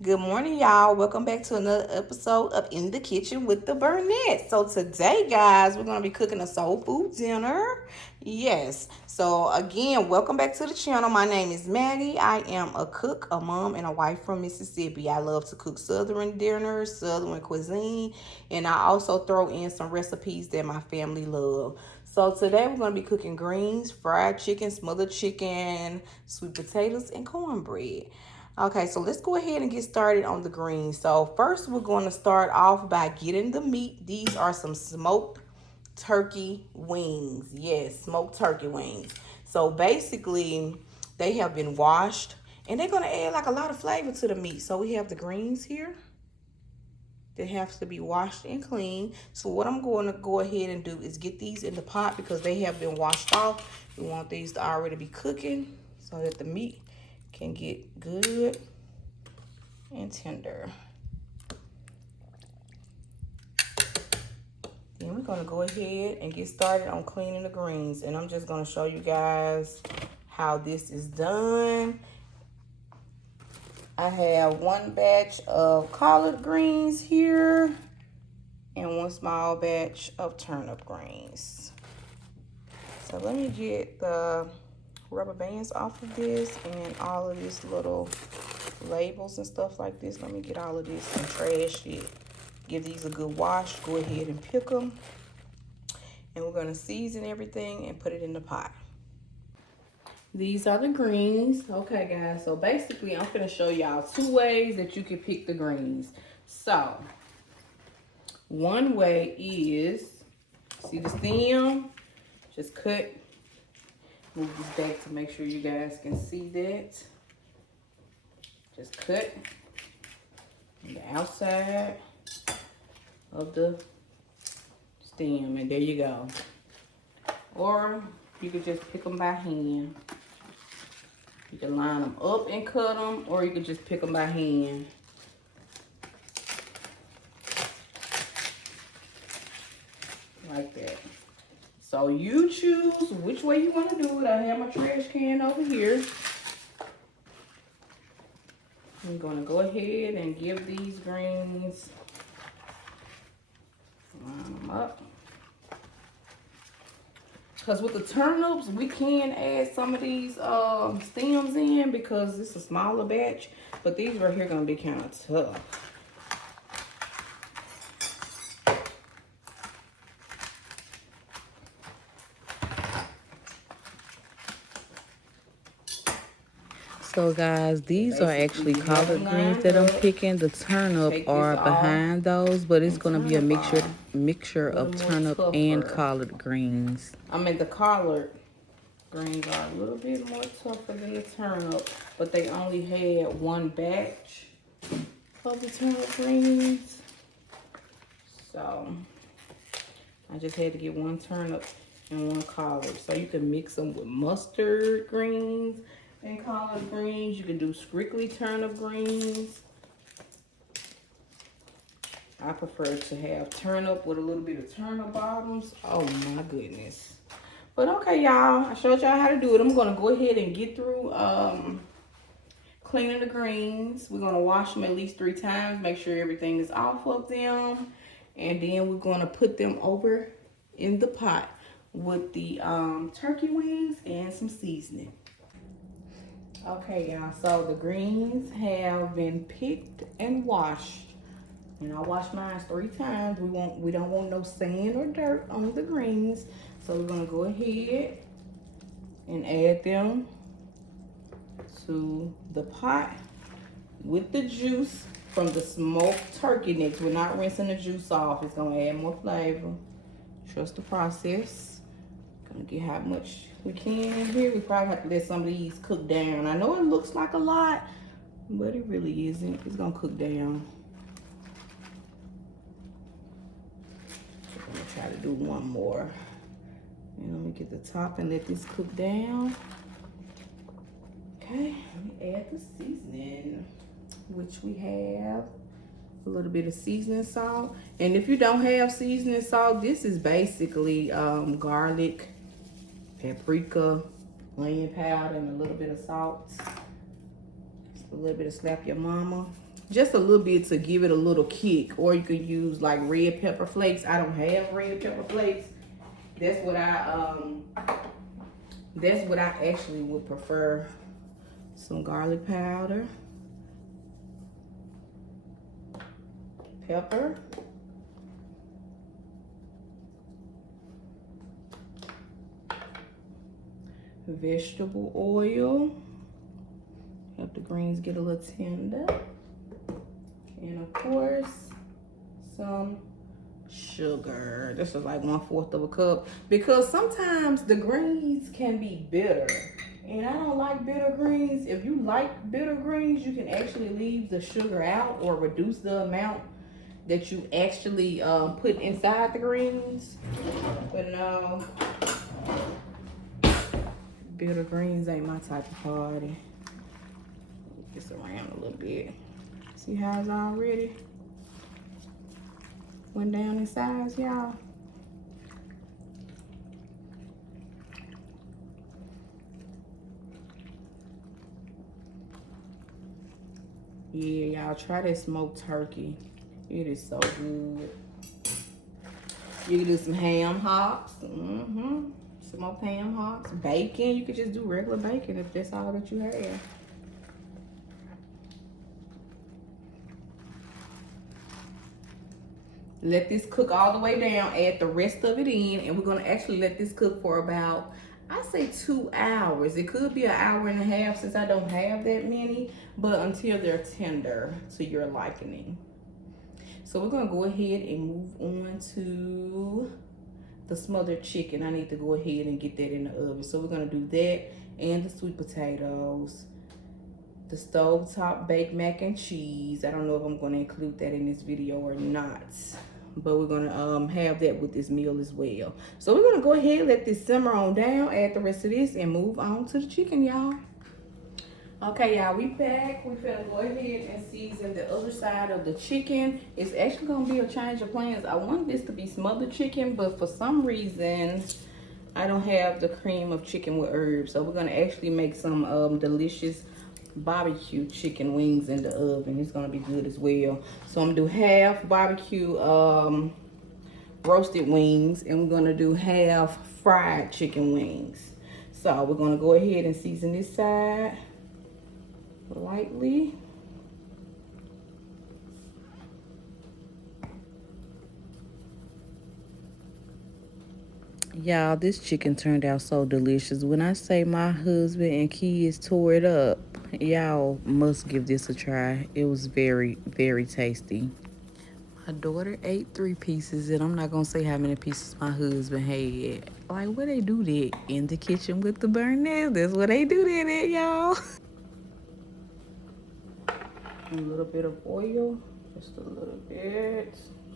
Good morning, y'all. Welcome back to another episode of In the Kitchen with the Burnett. So today, guys, we're gonna be cooking a soul food dinner. Yes. So again, welcome back to the channel. My name is Maggie. I am a cook, a mom, and a wife from Mississippi. I love to cook Southern dinners, Southern cuisine, and I also throw in some recipes that my family love. So today we're gonna be cooking greens, fried chicken, smothered chicken, sweet potatoes, and cornbread. Okay, so let's go ahead and get started on the greens. So first we're going to start off by getting the meat. These are some smoked turkey wings. Yes, smoked turkey wings. So basically they have been washed and they're going to add like a lot of flavor to the meat. So we have the greens here. They have to be washed and clean. So what I'm going to go ahead and do is get these in the pot because they have been washed off. We want these to already be cooking so that the meat can get good and tender. Then we're gonna go ahead and get started on cleaning the greens. And I'm just gonna show you guys how this is done. I have one batch of collard greens here and one small batch of turnip greens. So let me get the rubber bands off of this and all of these little labels and stuff like this. Let me get all of this and trash it. Give these a good wash. Go ahead and pick them. And we're going to season everything and put it in the pot. These are the greens. Okay, guys. So basically, I'm going to show y'all two ways that you can pick the greens. So, one way is, see the stem? Just cut. Move this back to make sure you guys can see that. Just cut on the outside of the stem, and there you go. Or you could just pick them by hand. You can line them up and cut them, or you could just pick them by hand. Like that. So you choose which way you want to do it. I have my trash can over here. I'm going to go ahead and give these greens, line them up. Because with the turnips, we can add some of these stems in because it's a smaller batch. But these right here are going to be kind of tough. So guys, these are actually collard greens that I'm picking. The turnip are behind those, but it's gonna be a mixture of turnip and collard greens. I mean, the collard greens are a little bit more tougher than the turnip, but they only had one batch of the turnip greens. So I just had to get one turnip and one collard. So you can mix them with mustard greens and collard greens. You can do strictly turnip greens. I prefer to have turnip with a little bit of turnip bottoms. Oh my goodness. But okay, y'all, I showed y'all how to do it. I'm gonna go ahead and get through cleaning the greens. We're gonna wash them at least 3 times, make sure everything is off of them. And then we're gonna put them over in the pot with the turkey wings and some seasoning. Okay, y'all, so the greens have been picked and washed. And I washed mine 3 times. We don't want no sand or dirt on the greens. So we're gonna go ahead and add them to the pot with the juice from the smoked turkey necks. We're not rinsing the juice off. It's gonna add more flavor. Trust the process. Gonna get how much we can in here. We probably have to let some of these cook down. I know it looks like a lot, but it really isn't. It's gonna cook down. So I'm gonna try to do one more. And let me get the top and let this cook down. Okay, let me add the seasoning, which we have a little bit of seasoning salt. And if you don't have seasoning salt, this is basically garlic, paprika, onion powder, and a little bit of salt. Just a little bit of slap your mama. just a little bit to give it a little kick. Or you could use like red pepper flakes. I don't have red pepper flakes. That's what I actually would prefer. Some garlic powder, pepper, vegetable oil, help the greens get a little tender, and of course some sugar. This is like 1/4 of a cup because sometimes the greens can be bitter and I don't like bitter greens. If you like bitter greens, you can actually leave the sugar out or reduce the amount that you actually put inside the greens. But no, bitter greens ain't my type of party. Get this around a little bit. See how it's already went down in size, y'all. Yeah, y'all try that smoked turkey. It is so good. You can do some ham hocks. Smoked ham hocks. Bacon. You could just do regular bacon if that's all that you have. Let this cook all the way down. Add the rest of it in. And we're going to actually let this cook for about, I say 2 hours. It could be an hour and a half since I don't have that many. But until they're tender to your liking. So we're going to go ahead and move on to the smothered chicken. I need to go ahead and get that in the oven. So we're going to do that and the sweet potatoes. The stovetop baked mac and cheese. I don't know if I'm going to include that in this video or not. But we're going to have that with this meal as well. So we're going to go ahead and let this simmer on down. Add the rest of this and move on to the chicken, y'all. Okay, y'all, we back. We finna go ahead and season the other side of the chicken. It's actually gonna be a change of plans. I want this to be smothered chicken, but for some reason, I don't have the cream of chicken with herbs. So we're gonna actually make some delicious barbecue chicken wings in the oven. It's gonna be good as well. So I'm gonna do half barbecue roasted wings, and we're gonna do half fried chicken wings. So we're gonna go ahead and season this side lightly. Y'all, this chicken turned out so delicious. When I say my husband and kids tore it up, y'all must give this a try. It was very, very tasty. My daughter ate 3 pieces, and I'm not gonna say how many pieces my husband had. Like, where they do that? In the kitchen with the burn nails. That's where they do that at, y'all. A little bit of oil, just a little bit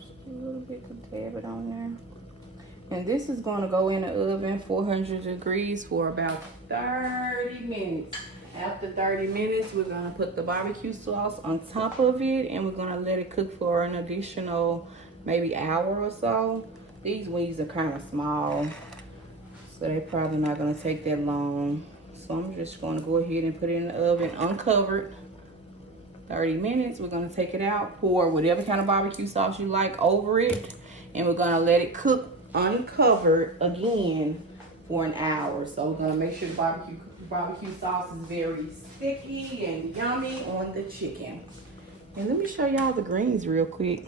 to dab it on there. And this is going to go in the oven 400 degrees for about 30 minutes. After 30 minutes, we're going to put the barbecue sauce on top of it, and we're going to let it cook for an additional maybe hour or so. These wings are kind of small, so they're probably not going to take that long. So I'm just going to go ahead and put it in the oven uncovered. 30 minutes. We're going to take it out, pour whatever kind of barbecue sauce you like over it, and we're going to let it cook uncovered again for an hour. So we're going to make sure the barbecue sauce is very sticky and yummy on the chicken. And let me show y'all the greens real quick.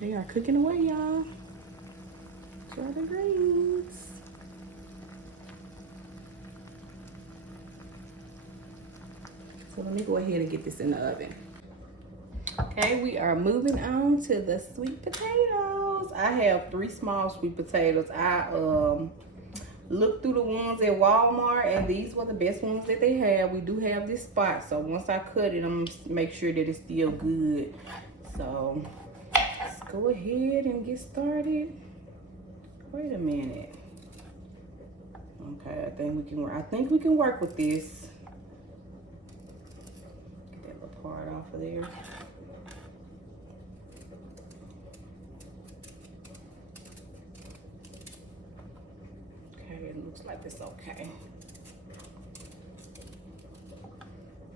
They are cooking away, y'all. Show the greens. So let me go ahead and get this in the oven. Okay, we are moving on to the sweet potatoes. I have 3 small sweet potatoes. I looked through the ones at Walmart, and these were the best ones that they have. We do have this spot, so once I cut it, I'm gonna make sure that it's still good. So let's go ahead and get started. Wait a minute. Okay, I think we can work with this. Part off of there. Okay, it looks like it's okay.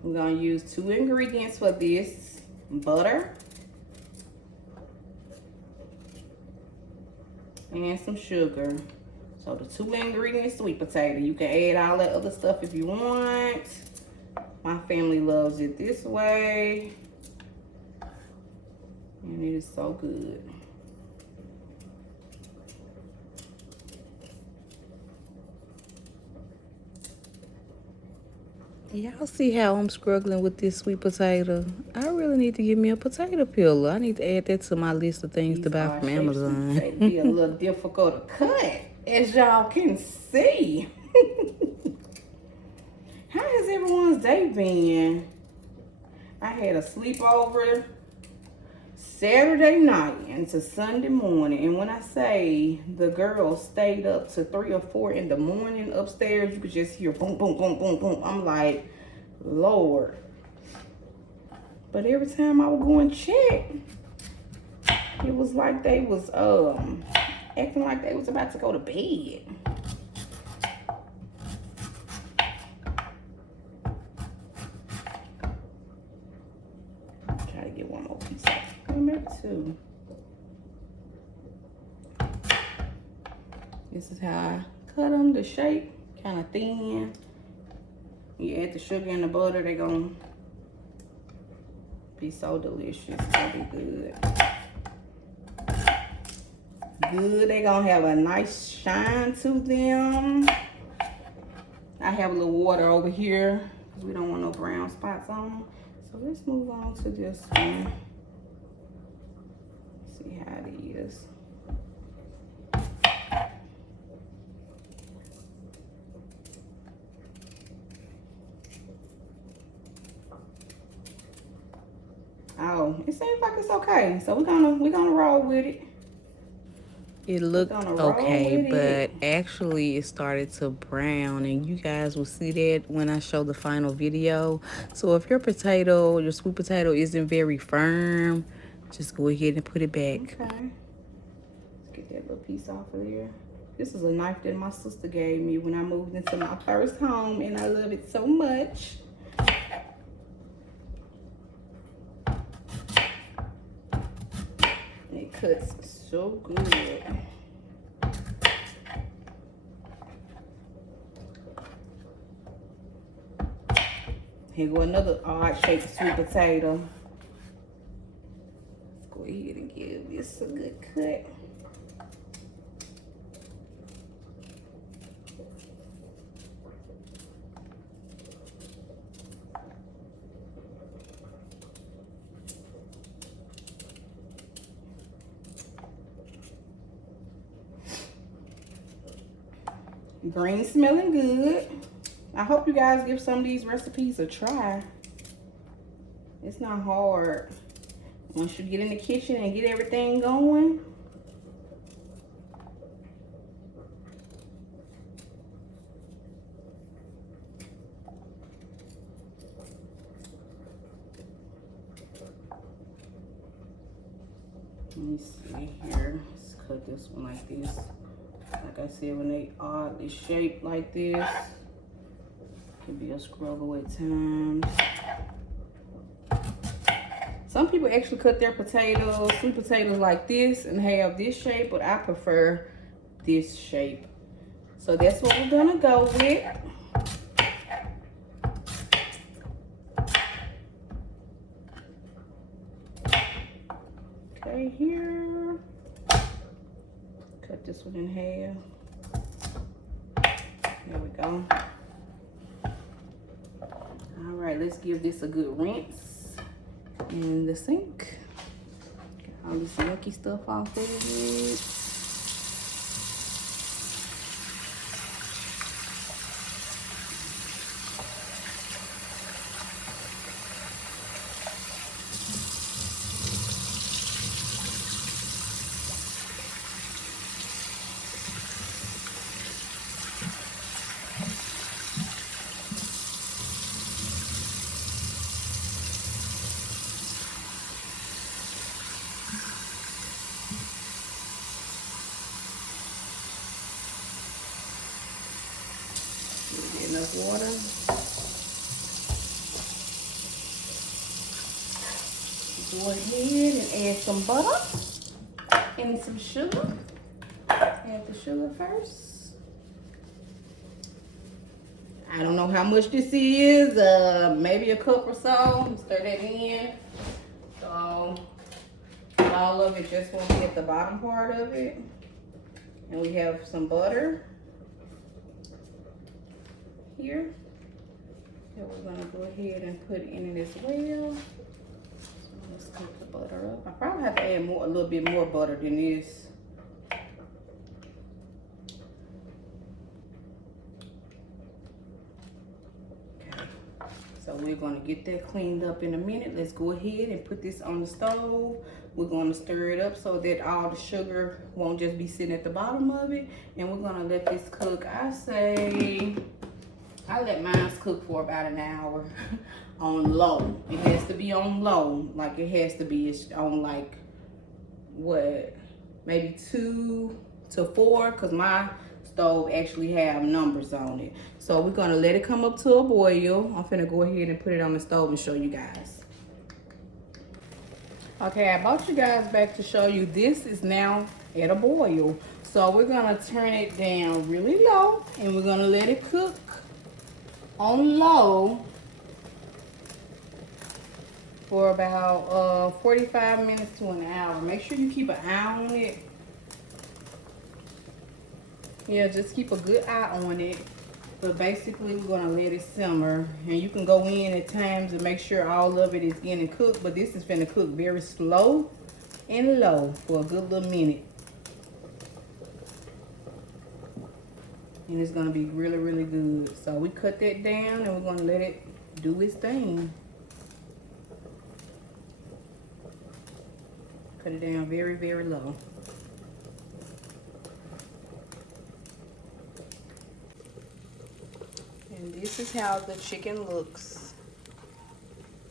We're gonna use 2 ingredients for this: butter and some sugar. So the 2 ingredients, sweet potato. You can add all that other stuff if you want. My family loves it this way. And it is so good. Y'all see how I'm struggling with this sweet potato? I really need to give me a potato peeler. I need to add that to my list of things to buy from Amazon. It'd be a little difficult to cut, as y'all can see. How has everyone's day been? I had a sleepover Saturday night into Sunday morning. And when I say the girls stayed up to 3 or 4 in the morning upstairs, you could just hear boom, boom, boom, boom, boom. I'm like, Lord. But every time I would go and check, it was like they was acting like they was about to go to bed. Try to get one more piece off. Maybe 2. This is how I cut them, the shape, kind of thin. You add the sugar and the butter, they're gonna be so delicious. It'll be good. Good, they're gonna have a nice shine to them. I have a little water over here because we don't want no brown spots on them. So let's move on to this one. See how it is. Oh, it seems like it's okay. So we're gonna roll with it. It looked okay, but actually it started to brown, and you guys will see that when I show the final video. So if your potato, your sweet potato isn't very firm, just go ahead and put it back. Okay. Let's get that little piece off of there. This is a knife that my sister gave me when I moved into my first home, and I love it so much. It cuts so good. Here go another odd shaped sweet potato. Let's go ahead and give this a good cut. Green smelling good. I hope you guys give some of these recipes a try. It's not hard. Once you get in the kitchen and get everything going. Let me see here. Let's cut this one like this. Like I said, when they oddly shaped like this, it can be a struggle at times. Some people actually cut their potatoes, sweet potatoes like this and have this shape, but I prefer this shape. So that's what we're gonna go with. Okay, here. Cut this one in half. There we go. All right, let's give this a good rinse in the sink. Get all this yucky stuff off of it. Enough water. Go ahead and add some butter and some sugar. Add the sugar first. I don't know how much this is, maybe a cup or so. Stir that in. So all of it just won't be at the bottom part of it. And we have some butter here that we're gonna go ahead and put in it as well. So let's cook the butter up. I probably have to add a little bit more butter than this. Okay, so we're gonna get that cleaned up in a minute. Let's go ahead and put this on the stove. We're gonna stir it up so that all the sugar won't just be sitting at the bottom of it. And we're gonna let this cook, I let mine cook for about an hour on low. It has to be on low, like it has to be. It's on like, what, maybe 2 to 4, because my stove actually have numbers on it. So we're gonna let it come up to a boil. I'm finna go ahead and put it on the stove and show you guys. Okay, I brought you guys back to show you this is now at a boil. So we're gonna turn it down really low and we're gonna let it cook on low for about 45 minutes to an hour. Make sure you keep an eye on it. Yeah, just keep a good eye on it. But basically, we're gonna let it simmer. And you can go in at times and make sure all of it is getting cooked. But this is finna cook very slow and low for a good little minute. And it's gonna be really, really good. So we cut that down and we're gonna let it do its thing. Cut it down very, very low. And this is how the chicken looks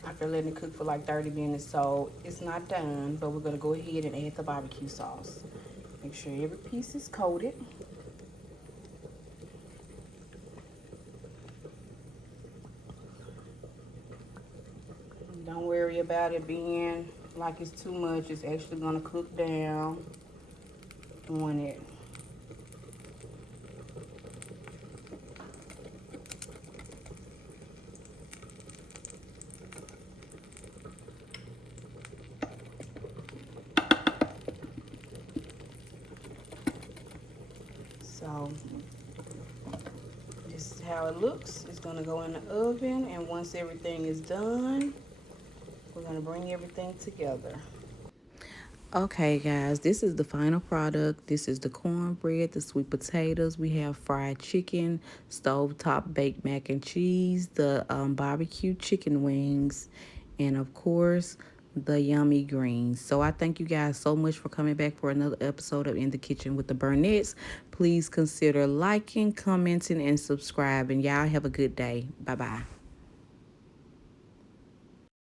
after letting it cook for like 30 minutes. So it's not done, but we're gonna go ahead and add the barbecue sauce. Make sure every piece is coated. Don't worry about it being like it's too much. It's actually gonna cook down on it. So this is how it looks. It's gonna go in the oven, and once everything is done, we're gonna bring everything together. Okay guys, this is the final product. This is the cornbread, the sweet potatoes. We have fried chicken, stovetop baked mac and cheese, the barbecue chicken wings, and of course the yummy greens. So I thank you guys so much for coming back for another episode of In the Kitchen with the Burnett's. Please consider liking, commenting, and subscribing. Y'all have a good day. Bye bye.